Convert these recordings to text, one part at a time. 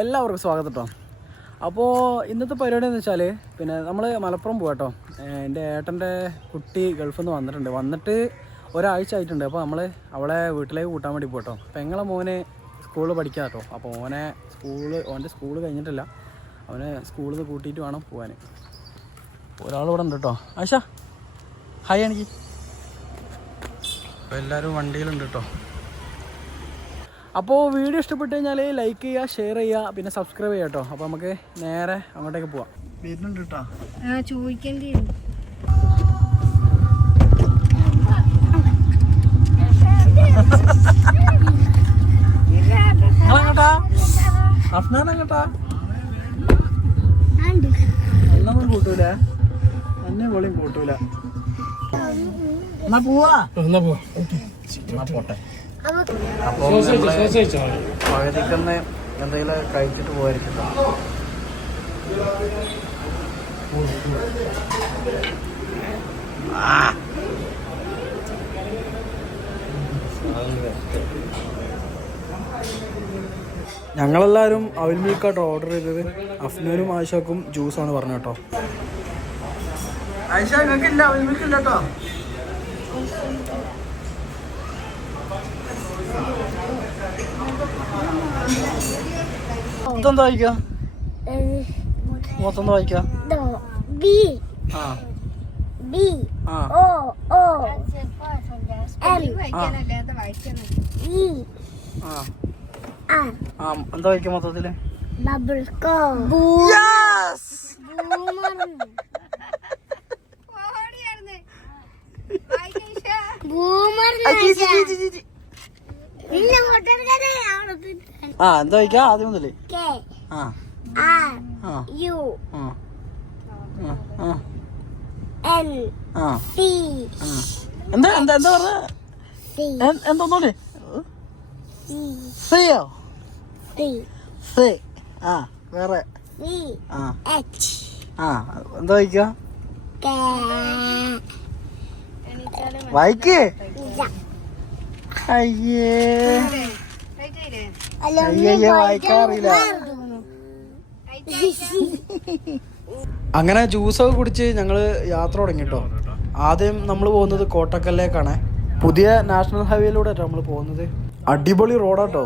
എല്ലാവർക്കും സ്വാഗതം കേട്ടോ. അപ്പോൾ ഇന്നത്തെ പരിപാടി എന്ന് വെച്ചാൽ പിന്നെ നമ്മൾ മലപ്പുറം പോകാം കേട്ടോ. എൻ്റെ ഏട്ടൻ്റെ കുട്ടി ഗൾഫിൽ നിന്ന് വന്നിട്ട് ഒരാഴ്ച ആയിട്ടുണ്ട്. അപ്പോൾ നമ്മൾ അവളെ വീട്ടിലേക്ക് കൂട്ടാൻ വേണ്ടി പോകട്ടോ. അപ്പോൾ ഞങ്ങളെ മോനെ സ്കൂളിൽ പഠിക്കാം കേട്ടോ. അപ്പോൾ ഓൻ്റെ സ്കൂൾ കഴിഞ്ഞിട്ടില്ല. അവനെ സ്കൂളിൽ നിന്ന് കൂട്ടിയിട്ട് വേണം പോകാൻ. ഒരാളിവിടെ ഉണ്ട് കേട്ടോ. ആയിഷ ഹായ് എനിക്ക്. അപ്പോൾ എല്ലാവരും വണ്ടിയിലുണ്ട് കേട്ടോ. അപ്പോൾ വീഡിയോ ഇഷ്ടപ്പെട്ട് കഴിഞ്ഞാൽ ലൈക്ക് ചെയ്യുക, ഷെയർ ചെയ്യുക, പിന്നെ സബ്സ്ക്രൈബ് ചെയ്യുക കേട്ടോ. അപ്പോൾ നമുക്ക് നേരെ അങ്ങോട്ടേക്ക് പോവാം. വരുന്നുണ്ട് കേട്ടോ. ചോദിക്കേണ്ടി നിങ്ങളെങ്ങോട്ടാ? അഫ്നാനെങ്ങോട്ടാ? എന്നൊന്നും കൂട്ടൂല, എന്നെ പോളിയും കൂട്ടൂല. എന്നാ പോവാ, എന്നാ പോട്ടെ. അപ്പോൾ പകുതിക്കൊന്ന് എന്തെങ്കിലും കഴിച്ചിട്ട് പോയിരിക്കും. ഞങ്ങളെല്ലാവരും അവിൽ മിൽക്കാട്ടോ ഓർഡർ ചെയ്തത്. അഫ്നൂരും ആയിഷക്കും ജ്യൂസാണ് പറഞ്ഞു കേട്ടോ. ആയിഷ നിങ്ങൾക്കില്ല, അവിൽ മിൽക്ക് ഇല്ല കേട്ടോ. മൊത്തം വായിക്ക, മൊത്തം വായിക്ക. എന്താ വായിക്ക മൊത്തത്തില്? എന്താ വായിക്ക ആദ്യം മുതലേ? എന്താ എന്താ എന്താ പറഞ്ഞ? എന്തോന്നൂടെ? സിയോ സി. വേറെ എന്താ വായിക്ക? വായിക്കേ. അയ്യേ അയ്യയ്യോ, വായിക്കാറില്ല. അങ്ങനെ ജ്യൂസൊക്കെ കുടിച്ച് ഞങ്ങൾ യാത്ര തുടങ്ങി കേട്ടോ. ആദ്യം നമ്മൾ പോകുന്നത് കോട്ടക്കല്ലേക്കാണ്. പുതിയ നാഷണൽ ഹൈവേയിലൂടെ നമ്മൾ പോകുന്നത്. അടിപൊളി റോഡാട്ടോ.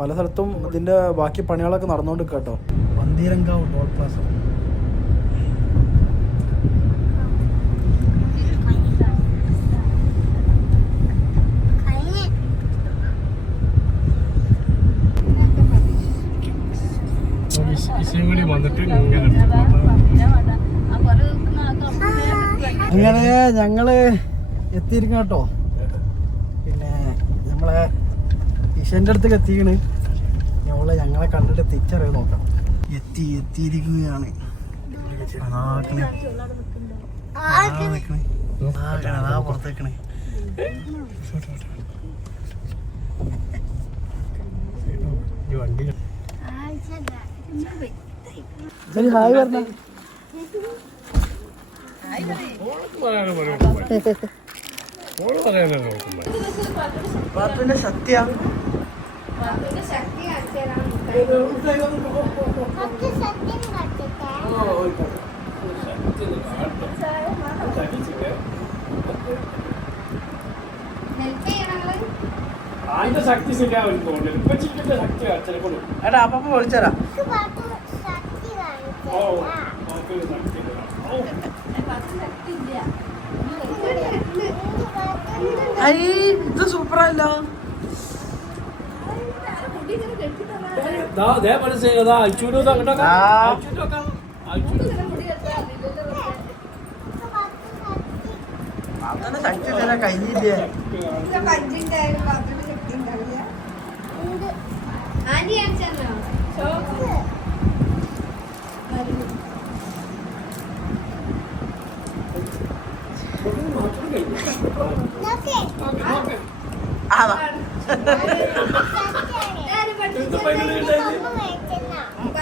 പല സ്ഥലത്തും ഇതിൻ്റെ ബാക്കി പണികളൊക്കെ നടന്നുകൊണ്ട് കേട്ടോ. Pantheerankavu toll plaza. അങ്ങനെ ഞങ്ങള് എത്തിയിരിക്കും കേട്ടോ. പിന്നെ നമ്മളെ ഇഷന്റെ അടുത്തേക്ക് എത്തിക്കണ്. ഞങ്ങളെ കണ്ടിട്ട് തിരിച്ചറിയാൻ നോക്കാം. എത്തിയിരിക്കുകയാണ്. പുറത്തേക്കണേ. ഹായ് പറഞ്ഞ പാപ്പിന്റെ ശക്തിയാ. അതിന്റെ ശക്തി ശരിയാവും തോന്നുന്നു. ഇപ്പൊ ചിക്കന്റെ ശക്തി ചിലപ്പോൾ എടാ അപ്പൊ വിളിച്ചരാ. ഇത് സൂപ്പറല്ലോ. അങ്ങനെ ശക്തി തരാൻ കഴിഞ്ഞില്ലേ?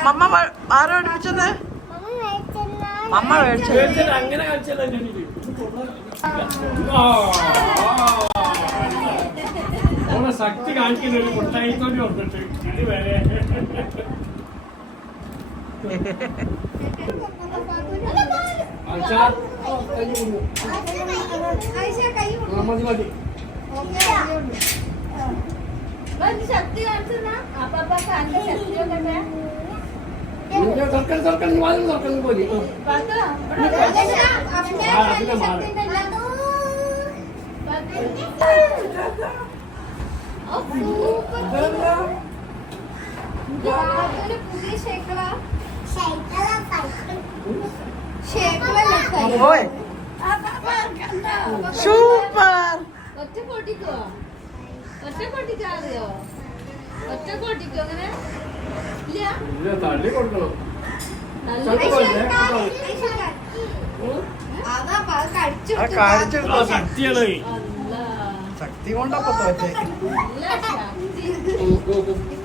മമ്മ ആരോ പഠിപ്പിച്ചെന്ന്? മമ്മ മേടിച്ചു. അങ്ങനെ ശക്തി കാണിക്കുന്ന ഒരു മുട്ടായിത്തോടി വന്നിട്ട് ഇത് വരെ ശക്തി കാണിച്ചാ പോയി പുതിയ ഷേക്കളാ സൂപ്പർ. ഒറ്റ പൊട്ടിക്കോ അറിയോ? ഒറ്റ പൊട്ടിക്കോ അങ്ങനെ ഇല്ല തള്ളി കൊടുക്കണം ശക്തിയാണ് ശക്തി കൊണ്ടപ്പോ തോറ്റേ.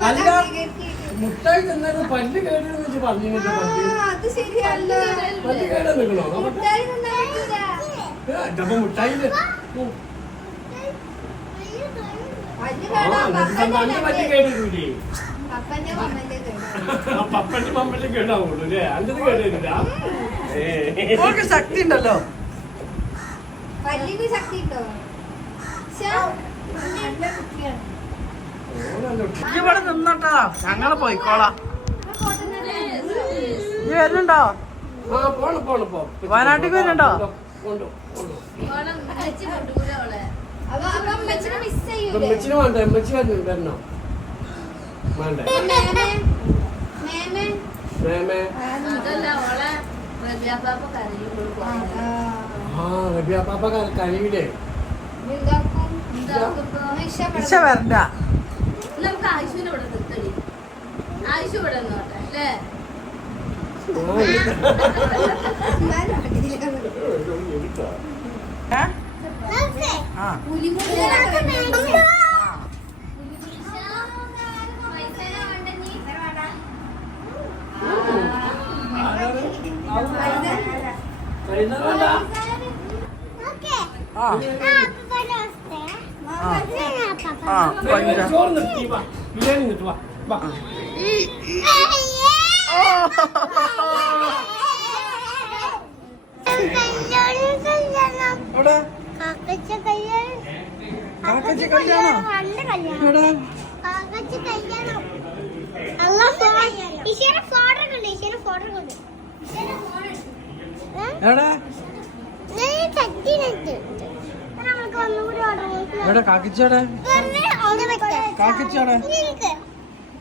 അല്ല മുട്ടായി തന്നത് പല്ല് കേടെന്ന് വെച്ച് പറഞ്ഞിട്ട് അത് ശരിയല്ല. പല്ല് കേടാ നിൽക്കണോ മുട്ടായി തിന്നാൻ പറ്റില്ല. അപ്പൊ മുട്ടായി പല്ല് കേടാ, പല്ല് കേട്ടില്ലേ പപ്പന്റെ മമ്മന്റെ കേടാ. പപ്പന്റെ മമ്മന്റെ കേടാവുള്ളൂ അല്ലേ അഞ്ചത് കേട്ടില്ല ഓൾക്ക് ശക്തി ഉണ്ടല്ലോ. പല്ലിന് ശക്തി ഉണ്ടോ? നല്ല കുട്ടിയാണ്. ഇവിടെ നിന്നട്ടാ ഞങ്ങള് പോയിക്കോളാം. നീ വരുന്നുണ്ടോ? വയനാട്ടിലേക്ക് വരുന്നുണ്ടോ? അപ്പൊ അമ്മച്ചിനെ മിസ് ചെയ്യൂലേ? എമ്മച്ചിന് വേണ്ട എമ്മച്ചി വരണോ വേണ്ട മേമേ മേമേ മേമേ അതല്ല ഓളെ റബിയാപ്പാപ്പ കരയുമ്പോൾ ആ റബിയാപ്പാപ്പ കഴിയില്ലേ ഇതാക്കും ഇഷ വരണ്ട. നമുക്ക് ആയുഷിനെ ഇവിടെ നിർത്തടി. ആയുഷ് ഇവിടെ നോട്ടെ അല്ലേ? ആ ചോറ് നിർത്തി വാ ബിരിയാണി നിർത്തി വാ വാ ഇവിടെ കാക്കച്ചി കല്യാണോ? ഇവിടെ എവിടെ എവിടെ കാക്കച്ചിയുടെ കാക്കച്ചിയുടെ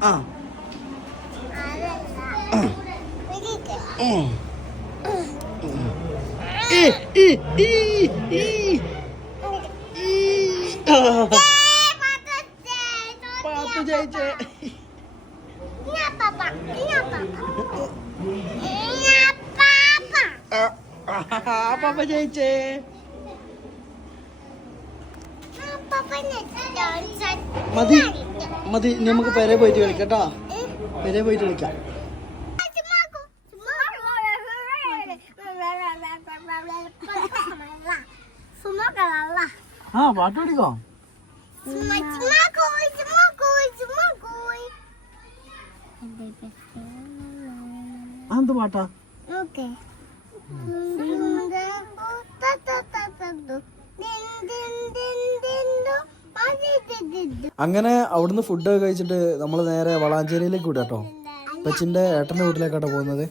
ആ പാത്തു ജയിച്ചേ. പാപ്പ ജയിച്ചേ. മതി മതി നമുക്ക് പെരെ പോയിട്ട് കളിക്കാം കേട്ടോ. പെരെ പോയിട്ട് കളിക്കാം. ആ പാട്ട് പഠിക്കോ? എന്ത് പാട്ടാ? അങ്ങനെ അവിടുന്ന് ഫുഡ് കഴിച്ചിട്ട് നമ്മൾ നേരെ വളാഞ്ചേരിയിലേക്ക് വിടാം കേട്ടോ. അപ്പച്ചിന്റെ ഏട്ടന്റെ വീട്ടിലേക്കാട്ടോ പോകുന്നത്.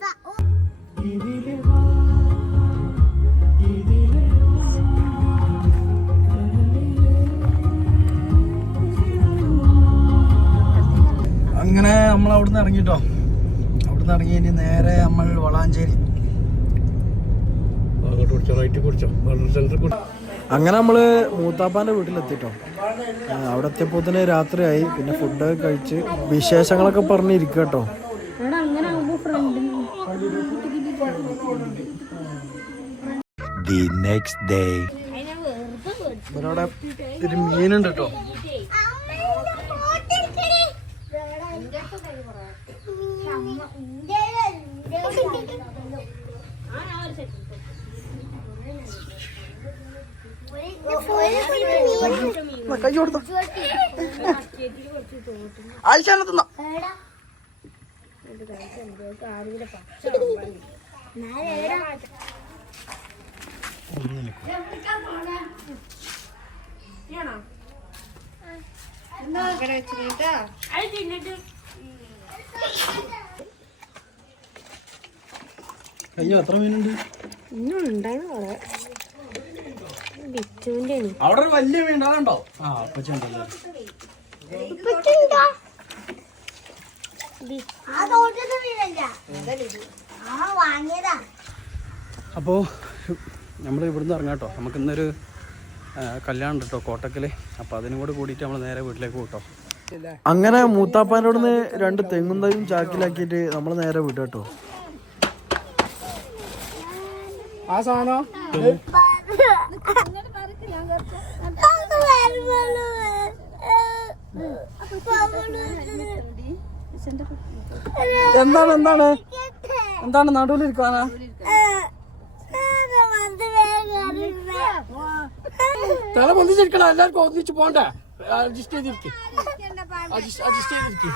അങ്ങനെ നമ്മൾ അവിടുന്ന് ഇറങ്ങിട്ടോ. അവിടുന്ന് ഇറങ്ങി ഇനി നേരെ നമ്മൾ വളാഞ്ചേരി. അങ്ങനെ നമ്മള് മൂത്താപ്പാന്റെ വീട്ടിലെത്തിട്ടോ. അവിടെ എത്തിയപ്പോൾ തന്നെ രാത്രിയായി. പിന്നെ ഫുഡൊക്കെ കഴിച്ച് വിശേഷങ്ങളൊക്കെ പറഞ്ഞിരിക്കുക കേട്ടോ. ഇവിടെ ഒരു മീനുണ്ട് കേട്ടോ. കൈ കൊടുത്തോ. ആയിഷാനെ തിന്നോ. കഴിഞ്ഞു. എത്ര മീനുണ്ട്? അവിടെ ഒരു വലിയ മീൻ അതുണ്ടോ? ആ അപ്പച്ചുണ്ടല്ലോ. അപ്പോൾ നമ്മൾ ഇവിടുന്ന് ഇറങ്ങാം കേട്ടോ. നമുക്കിന്നൊരു കല്യാണം ഉണ്ട് കേട്ടോ കോട്ടക്കൽ. അപ്പോൾ അതിനും കൂടി കൂടിയിട്ട് നമ്മൾ നേരെ വീട്ടിലേക്ക് പോട്ടോ. അങ്ങനെ മൂത്താപ്പാൻ്റെ അവിടുന്ന് 2 തെങ്ങും തൈയും ചാക്കിലാക്കിയിട്ട് നമ്മൾ നേരെ വിട്ടു കേട്ടോ. ആ സാധനം എന്താണ് നടുവിലിരിക്കാനാ? തല പൊന്തിച്ചിരിക്കണം. എല്ലാവർക്കും ഒന്നിച്ച് പോണ്ടേ? അഡ്ജസ്റ്റ് ചെയ്തിരിക്കും. അഡ്ജസ്റ്റ് ചെയ്തിരിക്കും.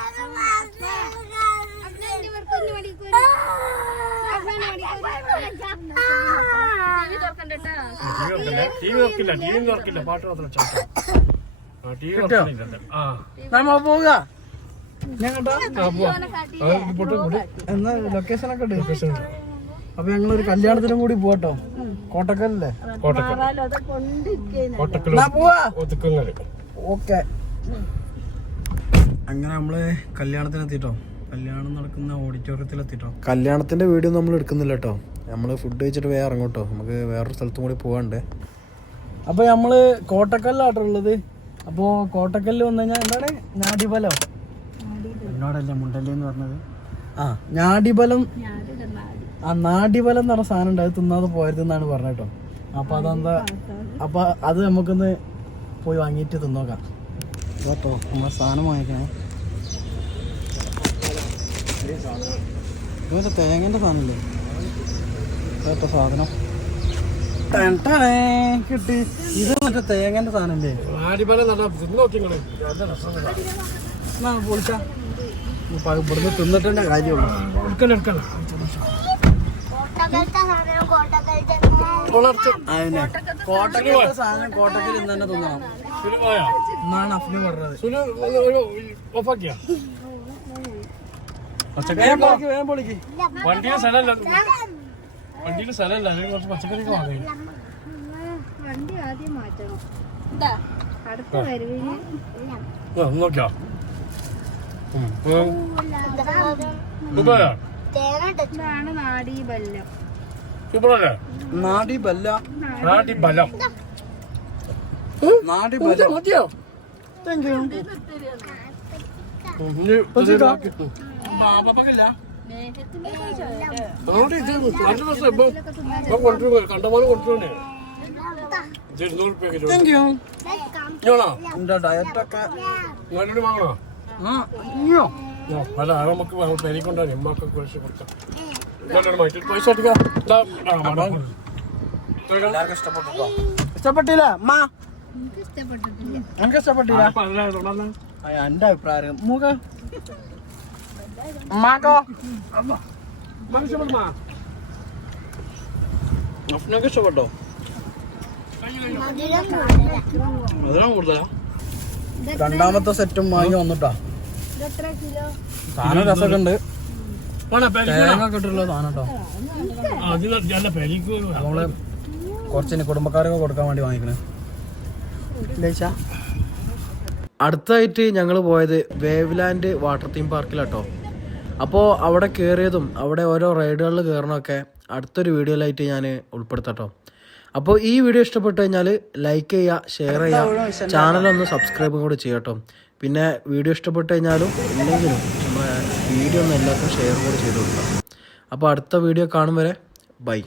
പാട്ട് നമ്മ പോവുക എന്നാ ലൊക്കേഷനൊക്കെ ഉണ്ട്. അപ്പൊ ഞങ്ങളൊരു കല്യാണത്തിനും കൂടി പോട്ടോ. കോട്ടക്കല്ലേ? ഓക്കെ. അങ്ങനെ നമ്മള് കല്യാണത്തിനെത്തിട്ടോ. കല്യാണം നടക്കുന്ന ഓഡിറ്റോറിയത്തിലെത്തിട്ടോ. കല്യാണത്തിന്റെ വീഡിയോ നമ്മൾ എടുക്കുന്നില്ല കേട്ടോ. നമ്മള് ഫുഡ് കഴിച്ചിട്ട് വേറെ ഇറങ്ങും കേട്ടോ. നമുക്ക് വേറൊരു സ്ഥലത്തും കൂടി പോകാണ്ട്. അപ്പൊ നമ്മള് കോട്ടക്കല്ലാട്ടുള്ളത്. അപ്പോ കോട്ടക്കല്ല് വന്നു കഴിഞ്ഞാൽ എന്താണ് ഞാടിബലോ? എന്നോടല്ലേ മുണ്ടല്ലേ എന്ന് പറഞ്ഞത്? ആ ഞാടിബലം. ആ നാടിബലം എന്ന് പറഞ്ഞ സാധനം ഉണ്ട്. അത് തിന്നാതെ പോയതെന്നാണ് പറഞ്ഞത് കേട്ടോ. അപ്പൊ അതെന്താ, അപ്പൊ അത് നമുക്കൊന്ന് പോയി വാങ്ങിയിട്ട് തിന്നോക്കാം കേട്ടോ. നമ്മളെ സാധനം വാങ്ങിക്കണേ. ഇതുപോലെ തേങ്ങന്റെ സാധനല്ലേ കേട്ടോ സാധനം. കിട്ടി. ഇത് മറ്റേ തേങ്ങന്റെ സാധനല്ലേ? പൊളിച്ചാ ഇവിടുന്ന് തിന്നിട്ടേ കാര്യമുള്ളൂ. കോട്ടക്കൽ സാധനം കോട്ടക്കൽ ഇന്ന് തന്നെ തിന്നണം എന്നാണ് അഫ്നു പറഞ്ഞത്. വേഗം പൊളിക്ക്. വണ്ടിയുടെ സ്ഥലമല്ല, വണ്ടിയുടെ സ്ഥലമല്ല. അല്ലെങ്കിൽ കുറച്ച് പച്ചക്കറിയൊക്കെ വാങ്ങി. വണ്ടി ആദ്യം മാറ്റണം. അടുത്ത വരവിന് നോക്കിയാ ഇതാണ് നാഡീബല്ലം. സൂപ്പറല്ലേ? നാടിബല്ലം. നാടിബലം. നാടിബല്ലം മതിയോ? കണ്ടമാനം കൊണ്ടുവരണ്ടേ? എന്റെ ഡയറ്റൊക്കെ വാങ്ങണോ? അല്ല അത് നമുക്ക് പെരിക്കൊണ്ടാ നമ്മക്ക് കുറച്ച് കൊടുക്കാം. പൈസ ഇഷ്ടപ്പെട്ടില്ല അമ്മ? എനിക്ക് ഇഷ്ടപ്പെട്ടിട്ടില്ല. എനിക്ക് ഇഷ്ടപ്പെട്ടില്ല. എന്റെ അഭിപ്രായം മൂക്ക അമ്മാക്കോ അഫ്നൊക്കെ ഇഷ്ടപ്പെട്ടോ? അതിനാ കൂടുതലാ. രണ്ടാമത്തെ സെറ്റും വാങ്ങി വന്നിട്ടാ. എത്ര കിലോ? സാധനം രസമൊക്കെ ഉണ്ട്. തേങ്ങ കിട്ടുള്ള സാധനം കേട്ടോ. നമ്മള് കുറച്ച് കുടുംബക്കാരൊക്കെ കൊടുക്കാൻ വേണ്ടി വാങ്ങിക്കണേ. അടുത്തായിട്ട് ഞങ്ങൾ പോയത് വേവ്ലാൻഡ് വാട്ടർ തീം പാർക്കിലാട്ടോ. അപ്പോൾ അവിടെ കയറിയതും അവിടെ ഓരോ റൈഡുകളിൽ കയറണമൊക്കെ അടുത്തൊരു വീഡിയോയിലായിട്ട് ഞാൻ ഉൾപ്പെടുത്താട്ടോ. അപ്പോൾ ഈ വീഡിയോ ഇഷ്ടപ്പെട്ടു കഴിഞ്ഞാൽ ലൈക്ക് ചെയ്യുക, ഷെയർ ചെയ്യുക, ചാനലൊന്ന് സബ്സ്ക്രൈബും കൂടി ചെയ്യട്ടോ. പിന്നെ വീഡിയോ ഇഷ്ടപ്പെട്ടു കഴിഞ്ഞാലും ഇല്ലെങ്കിലും നമ്മളെ വീഡിയോ ഒന്ന് എല്ലാവർക്കും ഷെയർ കൂടി ചെയ്ത് കൊടുക്കാം. അപ്പോൾ അടുത്ത വീഡിയോ കാണും വരെ ബൈ.